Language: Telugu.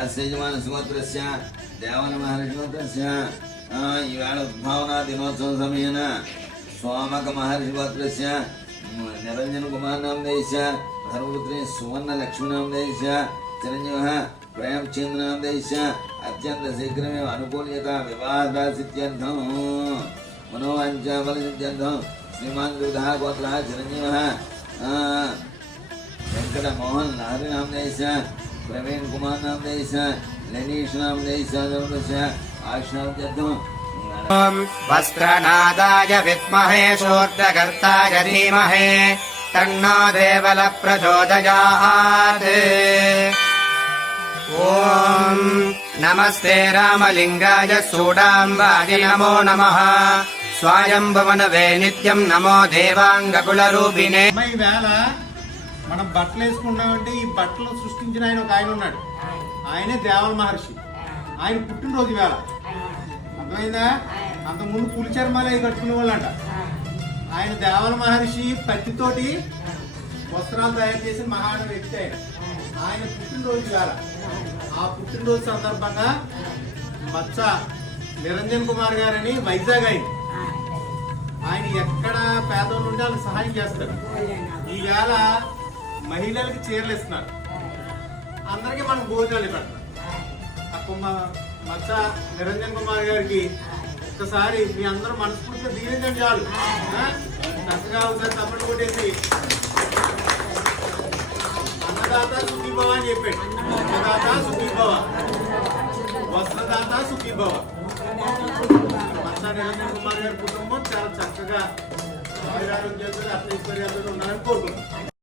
అశ్వజమానసుమత్రస్య దేవన మహర్షిమత్రస్య ఈవేళ ఉద్భావన దినోత్సవం సమయన సోమక మహర్షిగోత్రస్య మ్, నిరంజన కుమార్ నామదేశ ధర్మపుత్రి సువర్ణ లక్ష్మీ నామదేశ చిరంజీవ ప్రేమచంద్ర నామదేశ అత్యంత శీఘ్రమే అనుకూల్యత వివాదాసిత్యర్థం మనోవాంఛాఫలసిత్యర్థం శ్రీమాన్ విధా గోత్ర చిరంజీవ వెంకట మోహన్ లహరి నామదేశ ప్రవీణ్ కుమార్ నామదేశ లనీష్ నామదేశ ఆశ్నార్థం वस्त्रनादाय विद्महे शूर्धकर्ताय धीमहे तन्नो देवल प्रचोदयात् ॐ नमस्ते रामलिङ्गाय सूडाम्बाय नमो नमः स्वायम्भवनवे नित्यम् नमो देवाङ्गकुलरूपिणे అమ్మ ఈ వేళ మనం బట్టలు వేసుకున్నామంటే ఈ బట్టలు సృష్టించిన ఆయన ఒక ఆయన ఉన్నాడు. ఆయనే దేవల మహర్షి. ఆయన పుట్టినరోజు వేళ. అర్థమైందా? అంతకుముందు పులి చర్మాలు అవి కట్టుకునే వాళ్ళంట ఆయన దేవల మహర్షి పత్తితోటి వస్త్రాలు తయారు చేసి మహాన వ్యక్తి ఆయన. ఆయన పుట్టినరోజు వేళ. ఆ పుట్టినరోజు సందర్భంగా మచ్చ నిరంజన్ కుమార్ గారని వైజాగ్ అయింది ఆయన ఎక్కడ పేదోళ్ళు ఉంటే వాళ్ళకి సహాయం చేస్తారు. ఈవేళ మహిళలకి చీరలు ఇస్తున్నారు. అందరికీ మనం భోజనాలు పెడతాం అప్పుడు మచ్చ నిరంజన్ కుమార్ గారికి ఒక్కసారి మీ అందరూ మనస్ఫూర్తిగా దీవించండి చాలు. నచ్చగా చక్కగా ఒకసారి తప్పటి కొట్టేసి. అన్నదాత సుఖీభవ అని చెప్పాడు. అన్నదాత సుఖీభవ. వస్త్రదాత సుఖీభవ. మచ్చ నిరంజన్ కుమార్ గారి కుటుంబం చాలా చక్కగా ఆయురారోగ్యాలతో అట్లా ఉన్నారని కోరుకుంటున్నాం.